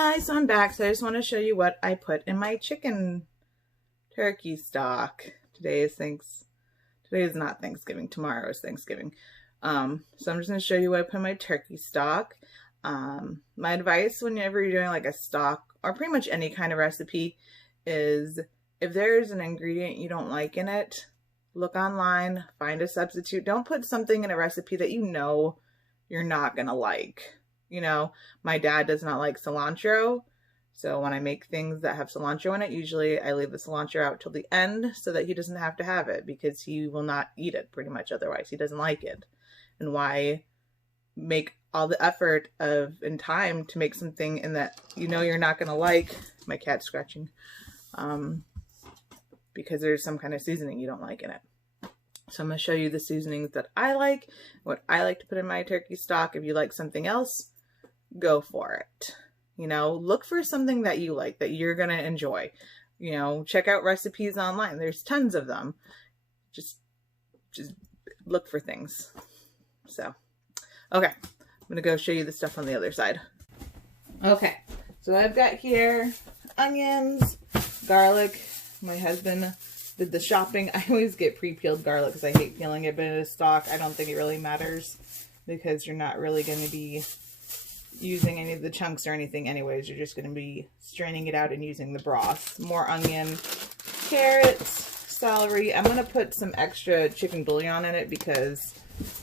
Hi, so I'm back. So I just want to show you what I put in my chicken turkey stock. Today is not Thanksgiving. Tomorrow is Thanksgiving. So I'm just going to show you what I put in my turkey stock. My advice whenever you're doing like a stock or pretty much any kind of recipe is if there's an ingredient you don't like in it, look online, find a substitute. Don't put something in a recipe that you know you're not going to like. You know, my dad does not like cilantro. So when I make things that have cilantro in it, usually I leave the cilantro out till the end so that he doesn't have to have it because he will not eat it pretty much otherwise. He doesn't like it. And why make all the effort and time to make something in that you know you're not going to like? My cat's scratching. Because there's some kind of seasoning you don't like in it. So I'm going to show you the seasonings that I like, what I like to put in my turkey stock. If you like something else, go for it. You know, look for something that you like, that you're going to enjoy. You know, check out recipes online. There's tons of them. Just look for things. So, okay. I'm going to go show you the stuff on the other side. Okay. So I've got here onions, garlic. My husband did the shopping. I always get pre-peeled garlic because I hate peeling it, but in a stock, I don't think it really matters because you're not really going to be using any of the chunks or anything anyways. You're just going to be straining it out and using the broth. More onion, carrots, celery. I'm going to put some extra chicken bouillon in it because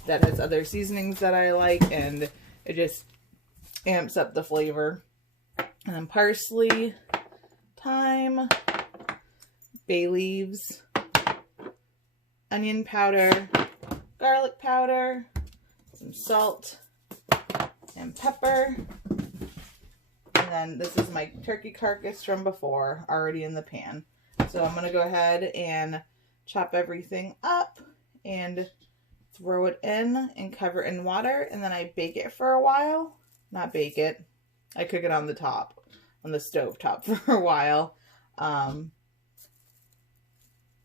that has other seasonings that I like and it just amps up the flavor. And then parsley, thyme, bay leaves, onion powder, garlic powder, some salt and pepper. And then this is my turkey carcass from before, already in the pan. So I'm going to go ahead and chop everything up and throw it in and cover it in water. And then I bake it for a while. Not bake it. I cook it on the top, on the stove top for a while.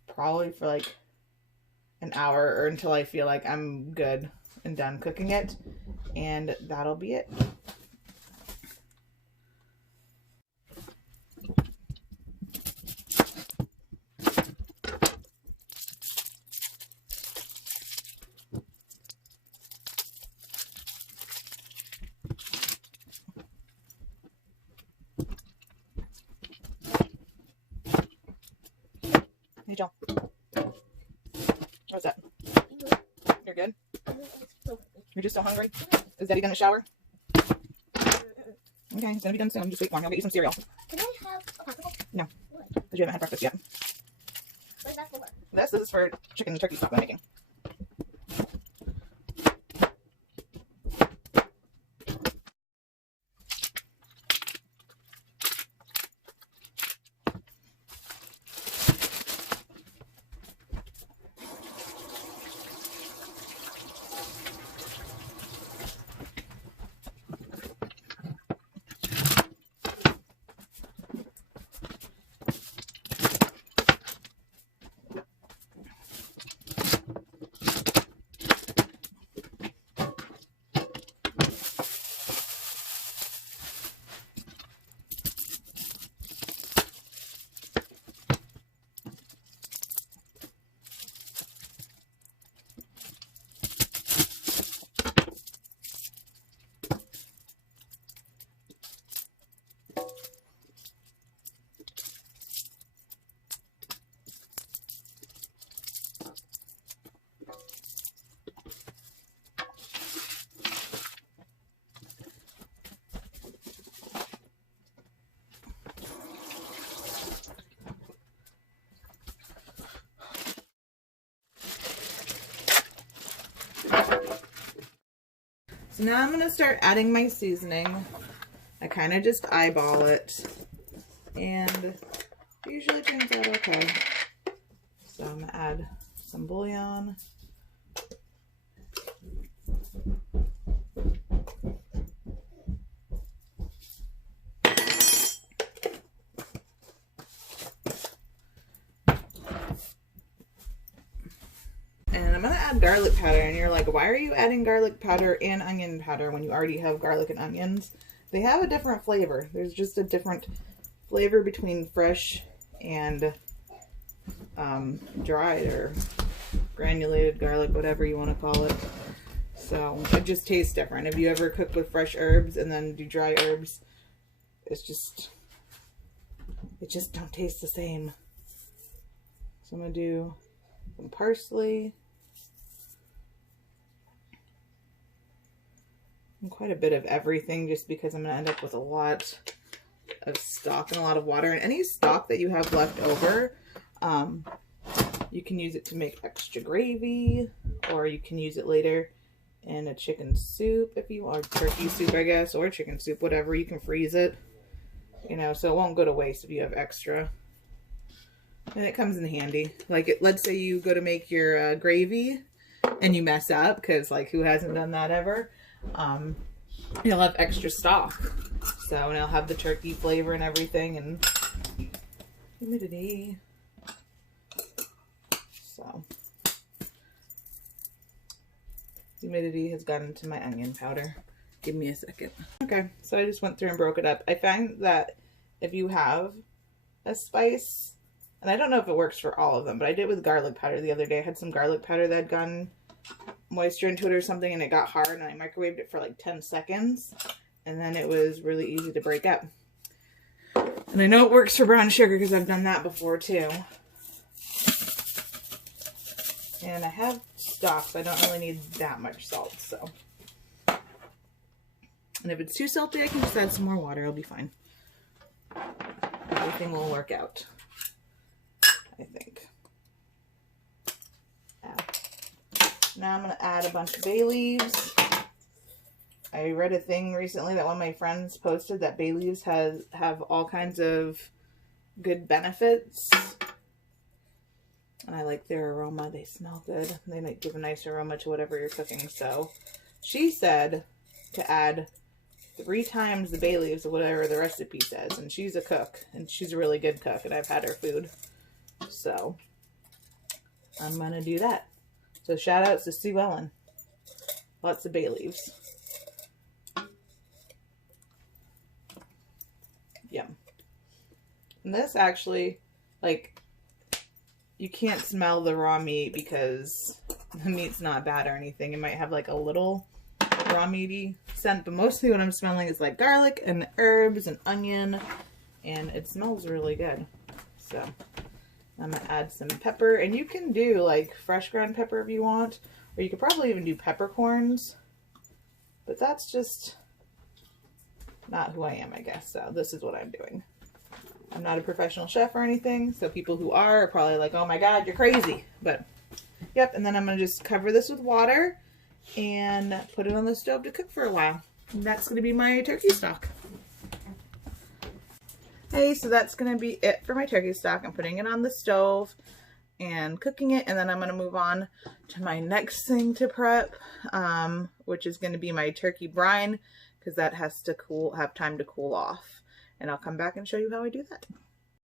Probably for like an hour or until I feel like I'm good and done cooking it, and that'll be it. Hey, Joe. What's that? You're good? You're just so hungry? Is Daddy gonna shower? Okay, it's gonna be done soon. Just wait for him. I'll get you some cereal. Can I have a popsicle? No, because you haven't had breakfast yet. What is that for? This is for chicken and turkey stock I'm making. So now I'm going to start adding my seasoning. I kind of just eyeball it, and it usually turns out okay. So I'm going to add some bouillon. And I'm going to add garlic powder, and you're like, why are you adding garlic powder and onion powder when you already have garlic and onions? They have a different flavor. There's just a different flavor between fresh and dried or granulated garlic, whatever you want to call it. So it just tastes different. If you ever cook with fresh herbs and then do dry herbs, it just don't taste the same. So I'm gonna do some parsley and quite a bit of everything, just because I'm gonna end up with a lot of stock and a lot of water. And any stock that you have left over, you can use it to make extra gravy, or you can use it later in a chicken soup if you want, turkey soup, I guess, or chicken soup, whatever. You can freeze it, you know, so it won't go to waste if you have extra. And it comes in handy. Like, let's say you go to make your gravy and you mess up, because, like, who hasn't done that ever? You'll have extra stock. So, and it'll have the turkey flavor and everything, and humidity. So, humidity has gotten into my onion powder. Give me a second. Okay, so I just went through and broke it up. I find that if you have a spice, and I don't know if it works for all of them, but I did with garlic powder the other day. I had some garlic powder that had gotten moisture into it or something, and it got hard, and I microwaved it for like 10 seconds, and then it was really easy to break up. And I know it works for brown sugar because I've done that before too. And I have stock, so I don't really need that much salt, so. And if it's too salty, I can just add some more water. It'll be fine. Everything will work out, I think. Now I'm going to add a bunch of bay leaves. I read a thing recently that one of my friends posted that bay leaves have all kinds of good benefits. And I like their aroma. They smell good. They might give a nice aroma to whatever you're cooking. So she said to add 3 times the bay leaves of whatever the recipe says. And she's a cook. And she's a really good cook. And I've had her food. So I'm going to do that. So shout outs to Sue Ellen. Lots of bay leaves. Yum. And this actually, like, you can't smell the raw meat because the meat's not bad or anything. It might have like a little raw meaty scent, but mostly what I'm smelling is like garlic and herbs and onion, and it smells really good. So I'm gonna add some pepper, and you can do like fresh ground pepper if you want, or you could probably even do peppercorns, but that's just not who I am, I guess. So this is what I'm doing. I'm not a professional chef or anything, so people who are probably like, oh my god, you're crazy. But yep, and then I'm gonna just cover this with water and put it on the stove to cook for a while. And that's gonna be my turkey stock. Hey, so that's gonna be it for my turkey stock. I'm putting it on the stove and cooking it, and then I'm gonna move on to my next thing to prep, which is gonna be my turkey brine, because that has to have time to cool off. And I'll come back and show you how I do that.